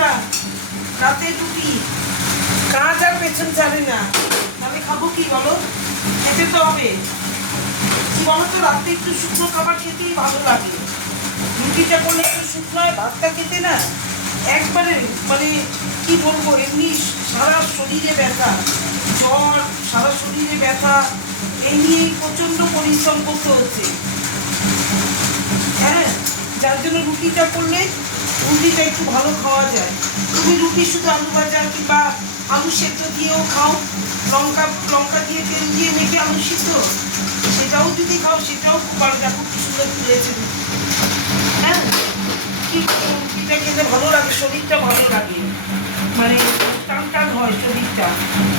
আমরা রাতে রুটি, কাজ আর পেছন ছাড়ে না। আমি খাবো কি বলো? খেতে তো হবে। কি বলো তো, রাতে একটু শুকনো খাবার খেতেই ভালো লাগে। রুটিটা করলে একটু শুকনো হয়, ভাতটা খেতে না একবারে মানে কি বলবো, এমনি সারা শরীরে ব্যথা, জ্বর, সারা শরীরে ব্যথা, এই নিয়েই প্রচণ্ড পরিশ্রম করতে হচ্ছে। হ্যাঁ, যার জন্য রুটিটা করলে রুটিটা একটু ভালো খাওয়া যায়। তুমি রুটি শুধু আলু ভাজা কিংবা আলু সেদ্ধ দিয়েও খাও, লঙ্কা লঙ্কা দিয়ে তেল দিয়ে মেখে আলু সিদ্ধ, সেটাও যদি খাও সেটাও খুব ভালো। দেখো কি সুন্দর ফুলেছে রুটি। হ্যাঁ, কি রুটিটা খেতে ভালো লাগে, শরীরটা ভালো লাগে, মানে টান টান হয় শরীরটা।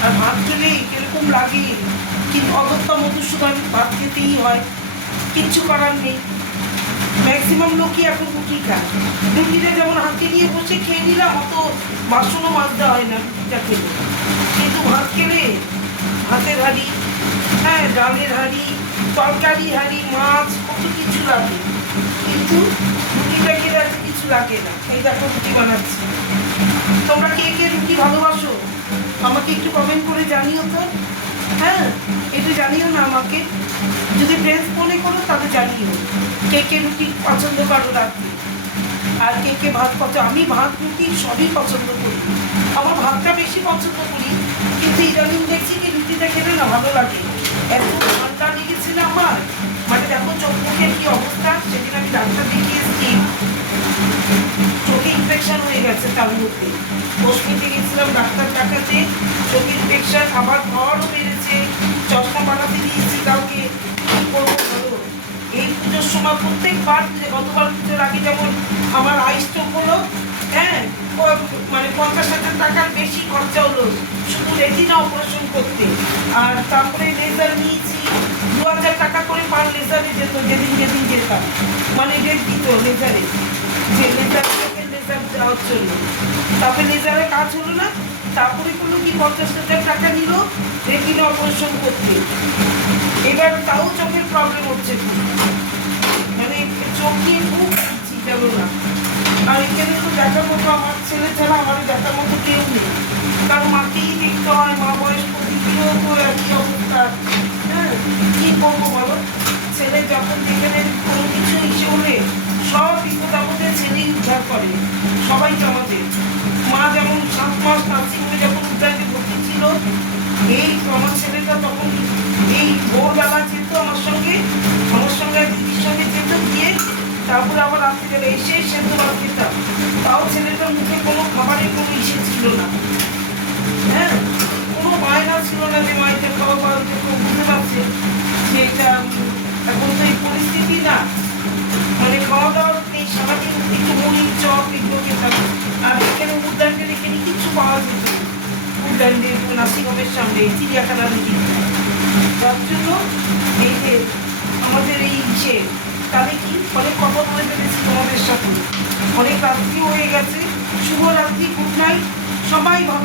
আর ভাত খেলে কিরকম লাগে, কিন্তু অগত্যা মধুসূদন ভাত খেতেই হয়, কিচ্ছু করার নেই। ম্যাক্সিমাম লোকই এখন রুটি খায়। রুটিটা যেমন হাতে নিয়ে বসে খেয়ে নিলাম, অত বাসনও মাজতে হয় না রুটিটা খেলে। কিন্তু ভাত খেলে ভাতের হাঁড়ি, হ্যাঁ ডালের হাঁড়ি, তরকারি হাঁড়ি, মাছ, কত কিছু লাগে। কিন্তু রুটিটা খেলে আর কিছু লাগে না। এই দেখো রুটি বানাচ্ছি। তোমরা কে কে রুটি ভালোবাসো আমাকে একটু কমেন্ট করে জানিও তো। হ্যাঁ, একটু জানিও না আমাকে, যদি ফ্রেন্ডস মনে করো তাহলে জানিও কে কে রুটি পছন্দ করো রাখতে, আর কে কে ভাত পছন্দ। আমি ভাত রুটি সবই পছন্দ করি, আমার ভাতটা বেশি পছন্দ করি, কিন্তু ইদানিং দেখছি কি রুটিটা খেলে না ভালো লাগে। এত ঠান্ডা লেগেছিল আমার, মানে দেখো চোখ মুখের কি অবস্থা। সেদিন আমি ডাক্তার দেখিয়ে এসেছি, চোখে ইনফেকশন হয়ে গেছে। তার মধ্যে বসমিতে গেছিলাম ডাক্তার দেখাতে, চোখে ইনফেকশন, আবার ঘরও বেড়েছে, চশমা বানাতে দিয়েছি কাউকে। কি করবো বলো, এই পুজোর সময় প্রত্যেকবার পুজো, গতবার পুজোর আগে যেমন আমার আই স্ট্রোক হলো, হ্যাঁ মানে 50,000 টাকার বেশি খরচা হলো শুধু রেটিনা অপারেশন করতে। আর তারপরে লেজার নিয়েছি 2,000 টাকা করে পার লেজারে যেত, যেদিন যেদিন যেতাম, মানে ডেট দিত লেজারে, যে লেজার লেজার দেওয়ার জন্য। তারপরে লেজারের কাজ হলো না, তারপরে কোনো কি 50,000 টাকা নিল রেটিনা অপারেশন করতে। এবার তাও চোখের প্রবলেম হচ্ছে, মানে চোখ নিয়ে খুব গেল না। আর এখানে তো দেখার মতো আমার ছেলে ছাড়া আমার দেখার মতো কেউ নেই, কারণ মাকেই দেখতে হয়, মা বয়স্ক দিদিও তো একই অবস্থা। হ্যাঁ, কি করবো বলো, ছেলে যখন যেখানে কোনো কিছু ইসে হলে সব বিপদ আপদে ছেলেই উদ্ধার করে। সবাই তো আমাদের মা যেমন 7 মাস নার্সিংহোমে যখন উদ্ধারে ভর্তি ছিল, এই আমার ছেলেটা তখন এই ভোরবেলা যেত আমার সঙ্গে আর দিদির সঙ্গে যেত, গিয়ে তারপরে আবার রাত্রিবেলা এসে সেদ্ধ ভাত খেতাম। তাও ছেলেটার মুখে কোনো খাবারের কোনো ইসে ছিল না। হ্যাঁ, কোনো বায়না ছিল না যে মাইতে খাওয়া বা বুঝতে পারছে যে এটা এখন তো এই পরিস্থিতি না, মানে খাওয়া দাওয়া নেই, সারাদিন একটু মুড়ি চপ এগুলো খেতাম। আর এখানে উদ্যানকে এখানে কিছু পাওয়া যেত না, উদ্যানের নার্সিংহোমের সামনে চিড়িয়াখানার দিকে। যার জন্য এই যে আমাদের এই ইসে, তাহলে কি অনেক কথা বলে ফেলেছি তোমাদের সাথে, অনেক রাত্রি হয়ে গেছে। শুভ রাত্রি, গুড নাইট, সবাই ভালো